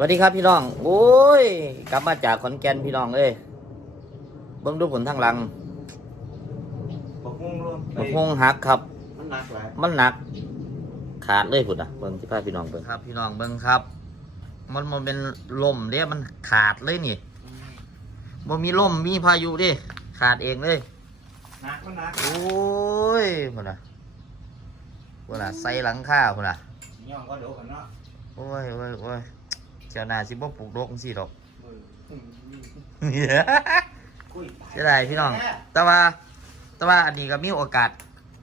วัสดีครับพี่น้อง โอ้ย กลับมาจากขอนแก่นพี่น้องเอ้ย เบิ่งดูผลทางหลังบักฮุ้งรวมมันคงหักครับ มันหนักหลายมันหนัก ขาดเลยพุ่นอะเบิ่งที่พาพี่น้องเบิ่งครับ พี่น้องเบิ่งครับ มันมันเป็นลมเด้มันขาดเลยนี่บ่มีลมมีพายุเด้ขาดเองเลยหนักมันหนักโอ้ยพุ่นอะพุ่นอะใส่หลังคาพุ่นอะย่องก็เดี๋ยวกันเนาะโอ้ยโอ้ยโอ้ยเจ้าหน้าสิบ่ปลูกดอกจังซี่ดอกมือคุยเสียดายพี่น้อง แต่ว่า แต่ว่าอันนี้ก็มีโอกาส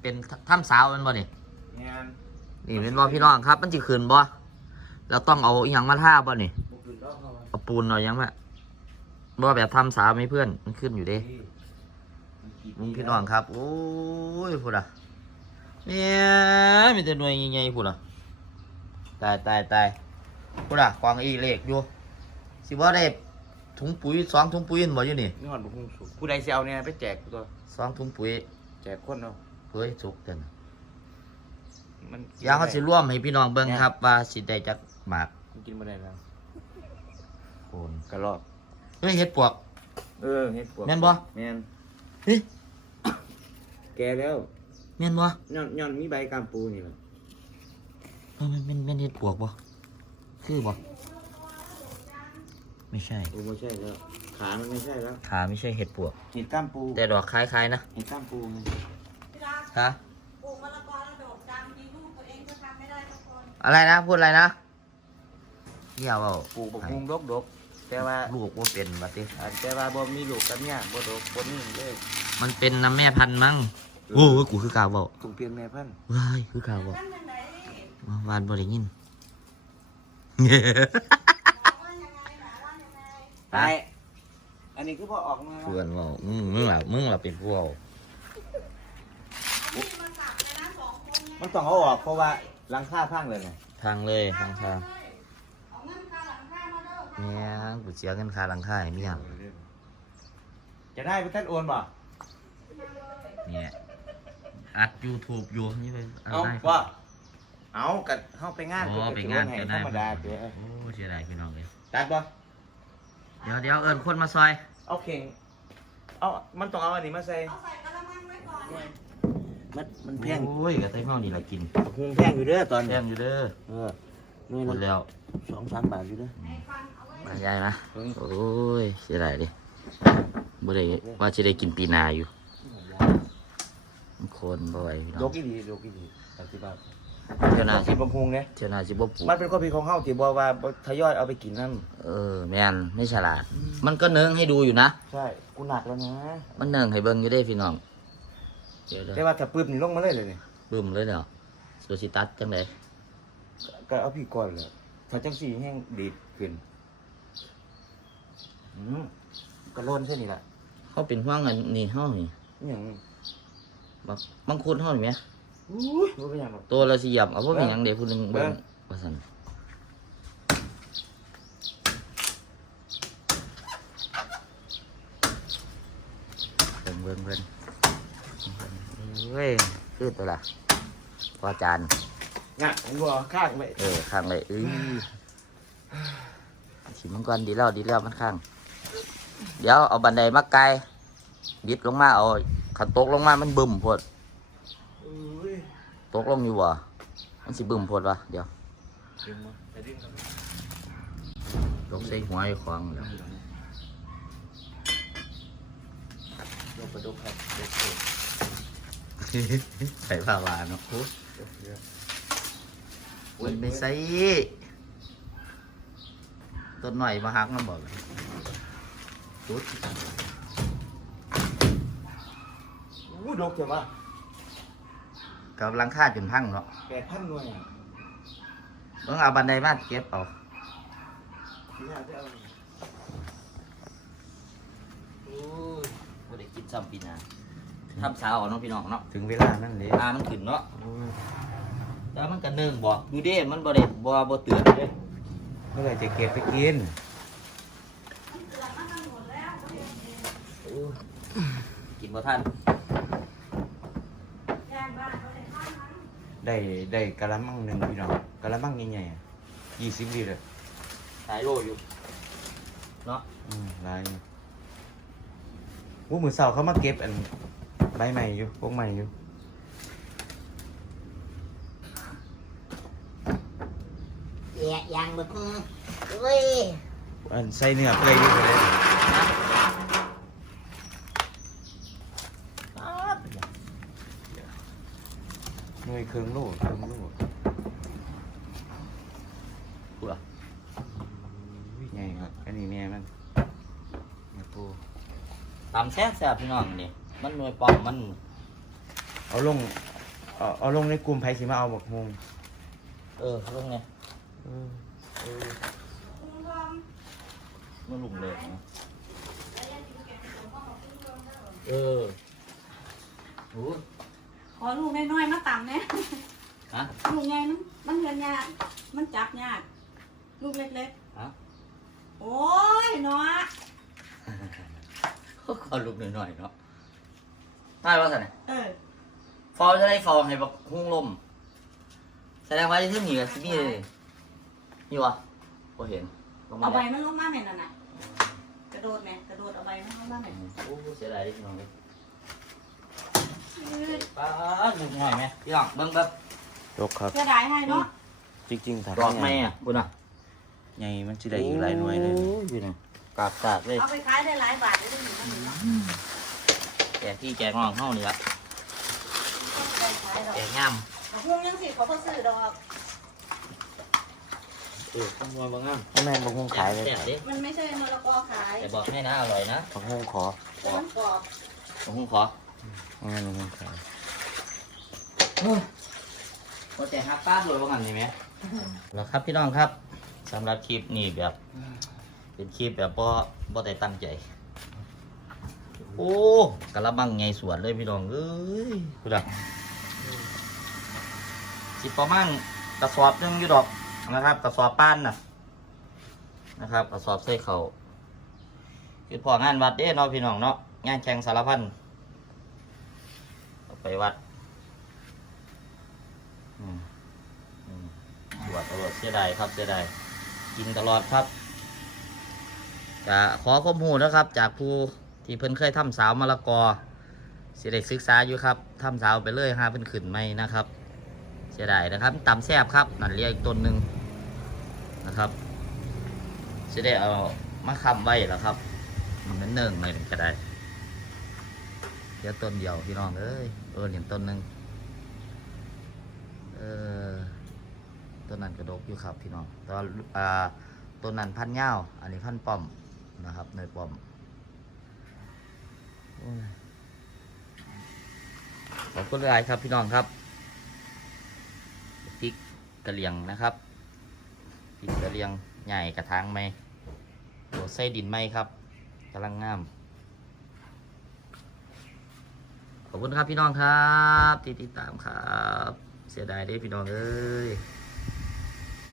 เป็นถ้ำสาวแมันบ่นี่งานนี่เป็นบ่พี่น้องครับ มันจะขึ้นบ่เราต้องเอาอหยังมาท่าบ่นี่บุกขึ้นรอบเข้ามาเอาปูนเอาหยังมาบ่แบบถ้ำสาวไหมเพื่อนมันขึ้นอยู่เด้มึงพี่น้องครับ โอ้ยพูดอะเนี่ยมีแต่หน่วยใหญ่ๆพูดอะตายตายตาย พูดอะกองอีเลขอยู่ สิบ่ได้ถุงปุ๋ยสองถุงปุ๋ยเห็นบ่อยู่นี่นี่หอดบุกฮุ้งสุกผู้ใดเซลเนี่ยไปแจกตัวสองถุงปุ๋ยแจกคนเนาะเฮ้ยสุกจังมันเดี๋ยวเขาสิร่วมให้พี่น้องเบิ่งครับว่าสิได้จักหมากมันกินไม่ได้แล้วโคนกระรอกเฮ้ยเฮ็ดปวก เออเฮ็ดปวกแม่นบ่ แม่นเฮ้ยแกแล้วแม่นบ่ย้อนย้อนมีใบกามปูนี่แหละเออมันเป็นเป็นเฮ็ดปวกบ่ คือบ่ไม่ใช่ โอ้ไม่ใช่แล้ว ขามันไม่ใช่แล้วขาไม่ใช่เห็ดปวก เห็ดก้ามปู แต่ดอกคล้ายๆนะ เห็ดก้ามปูไงฮะปลูกมะละกอแล้วโดดดังมีลูกตัวเองก็ทำไม่ได้ทุกคนอะไรนะ พูดอะไรนะเดี๋ยวเอาปลูกบักฮุ้งดกดกแต่ว่าลูกว่าเป็นบัดนี้อันแต่ว่าบ่มีลูกกันเนี่ยบ่ดกบ่นี่เลยมันเป็นน้ำแม่พันธุ์มั้งโอ้ยกูคือกาวเบาถูกเปลี่ยนแม่พันธุ์ว้ายคือกาวเบานั่นยังไงวานบ่ได้ยินบอกว่ายัง ไงหาว่ายังไงไป อันนี้คือพอออกมาเพื่อนเว่ามึงมึงล่ะมึงล่ะเป็นผู้เอานี่มันกลับเลยนะสองคนไงมันต้องเอาออกเพราะว่าหลังคาพังเลยไงทางเลยทางทางเอาเงินค่าหลังค่ามาเด้อเนี่ยกูเสียเงินค่าหลังค่าให้เมียจะได้ไปท่านโอนบ่เนี่ยอัด YouTube อยู่นี่ไปอัดเอาได้ว่า เอากัดเข้าไปงานโอ้ก็ไปจะงานโอให้ก็ธได้รรมดาเด้อโอ้เสียดายพี่น้องเลยตัดบ่เดี๋ยวเดี๋ยวเอิญคนมาซอย เอาเข่งเอามันต้องเอาอันนี้มาใส่เอาใส่กระมังไว้ก่อนนะมันมันแพงโอ้ยกระเต้เฮานี่ละกินหุงแพงอยู่เด้อตอนแพงอยู่เด้อเออนี่หมดละแล้วสองสามบาทอยู่เด้อไอ้ฟันเอาไว้มาใหญ่นะโอ้ยเสียดายดิบ่ได้ว่าจะได้กินปีหนาอยู่มันโคนบ่ไหวพี่น้ดอกงอีดีดกอีดีปฏิบัติ เท่านาสิสิบำพุงเนี่ยเท่านาสิบ่ปลูกมันเป็นข้อผิดของเฮาที่บอกว่าบ่ทยอยเอาไปกินนั่นเออแม่นไม่ฉลาด มันก็เนิงให้ดูอยู่นะ ใช่กูหนักแล้วนะมันเนิงให้เบิ่งอยู่เด้พี่น้องเดี๋ยวแต่ว่าถ้าปื้มนี่ลงมาเลยเลยนี่ๆบึ้มเลยเนาะสุสิตัดจังไดก็เอาพี่ก่อนเลยถ้าจังสีแห้งดีดขึ้นอืมก็โล่นเส้นนี่แหละเฮาเป็นห่วงอันนี่เฮานี่อหย่างบักบางคนเฮานี่แหมอุ้ย บ่เป็นหยังหรอกตัวละสิเหยียบเอาบ่เป็นหยังเด้ผู้หนึงเบิ่งเบิ่งว่าซั่นเบิ่งเบิ่งเบิ่งเฮ้ยคือตัวละพอจานงะเห็นบ่ข้างไปเออข้างเลยเอ้ยขิมมันก่อนดีแล้วดีแล้วมันข้าง เดี๋ยวเอาบันไดมาไกลบิดลงมาเอาขันตกลงมามันบึ้มโพดอุ้ย ตกลงอยู่บ่มันสิบึ้มโพดวะเดี๋ยวดึงมาไปดึงกันตกใส่หัวไอ้ควางแล้วดกกระดกครับดกเอใส่ผ้าวาเนาะดกเยอะมันไม่ใส่ต้นหน่อยมาหักมันบอกเลยจุดอู้ดกจังวะกำลังค่าจนพังเนาะแปดพันหน่วยอะต้องเอาบันไดมาเก็บเอาที่น่าจะเอาโอ้ยบ่ได้กินซ้ำปีหนาทำสาวเอาเนาะพี่น้องเนาะถึงเวลานั่นเลยตามันขึ้นเนาะแต่มันก็เนื่องบอกดูเด้มันบ่ได้บ่บ่เตือนเด้เมื่อไหร่จะเก็บไปกินเสือกมาทั้งหมดแล้วเขาเห็นเอง กินบ่ทัน แย่งบ้านเขาเลยข้างนั้น ได้ได้กะละมังหนึ่งพี่น้องกะละมังใหญ่ๆยี่สิบลิตรอะหลายโลอยู่เนาะอืมลายอยู่วู้มือเสาเขามาเก็บอันใบใหม่อยู่พวกใหม่อยู่แยะยางแบบมือเว้ยอันใส่เนื้อเปื่อยอยู่เลยหน่วย เครื่องโลเครื่องโลพูดอะอุ้ยใหญ่ครับอันนี้แม่มันแม่ปูตำแซ่บแซ่บพี่น้องนี่มันหน่วยปอมมัน เอาลง เอาเอาลงในกลุ่มไผสิมาเอาบักฮงเออลุงไงเออเออคุณทอมมันลุงเลยนะแล้วยังกินแกงส้มข้าวกับคุณทอมได้เหรอเออโอ้ข อลูกน้อยๆมาต่ำเนี่ยฮะ ลูกใหญ่มันมันเงินยากมันจับยากลูกเล็กฮะ ๆ โอ้ยเนาะขอลุกหน่อยๆเนาะได้ป่ะสันเออฟอลจะได้ฟอลให้บักหุ้งลม แสดงว่าที่เท่านี้กับซิมี่เลยนี่วะพอเห็นลงมาเอาใบแล้วมันลงมาเนี่ยน่ะน่ะกระโดดเนี่ยกระโดดเอาใบมันลงมาเนี่ยโอ้เสียดายดิพี่น้องเลย ป้าดลุกหน่อยไหมพี่น้องเบิ้งเบิ้งยกครับ เสียดายให้เนาะจริงๆถ้าดอกไม้อะบุญอะใหญ่มันสิได้อีกหลายหน่วยเลยอ้พี่น้องกาบกาบเลยเอาไปขายได้หลายบาทได้ถึงมันเนาะแกที่แกงน้องเข้านี่ละไปขายดอกแกงย่แต่พวกยังสิเขาก็ซื้อดอก เออข้าวมันบางงามแม่บักฮงขายเลยแซ่บดิมันไม่ใช่มะละกอขายแต่บอกให้นะอร่อยนะบักฮงขอแต่มันกรอบผมคงขอแม่บักฮงขาย โอเคครับป้าสวยบ้างนี่ไหมแล้วครับพี่น้องครับสำหรับคลิปนี้แบบ เป็นคลิปแบบบ่บ่ได้ตั้งใจ โอ้กระบังไงสวนเลยพี่น้องเอ้ยคุณดักสิประมาณกระสอบนึงอยู่ดอกนะครับกระสอบป้านน่ะ นะครับกระสอบใส่เขาคือพองานวัดเด้เนาะพี่น้องเนาะงานแข่งสารพันไปวัด ตรวจตรวจเสียดายครับเสียดายกินตลอดครับจะขอข้อมูลนะครับ จากผู้ที่เพิ่นเคยทำสาวมะละกอสิได้ศึกษาอยู่ครับทำสาวไปเลยหาเพิ่นขึ้นไหมนะครับ เสียดายนะครับตำแซบครับนั่นเรียกอีกต้นหนึ่งนะครับจะได้เอามาคำไว้แล้วครับ มันเนิ่งๆหน่อยก็ได้เดี๋ยวต้นเดียวพี่น้องเอ้ยเออเหรียญต้นหนึ่งเออต้ นั้นกระดกอยู่ครับพี่น้องแตอนอ่าต้นนั้นพันเง่าวอันนี้พันป้อมนะครับเนยป้อมขอบคุณหลายครับพี่น้องครับพริกกระเลียงนะครับพริกกระเลียงใหญ่กระถางไหมโอ้ใส่ดินไหมครับกำลังงาม ขอบคุณครับพี่น้องครับ ที่ติดตามครับ เสียดายเด้พี่น้องเอ้ย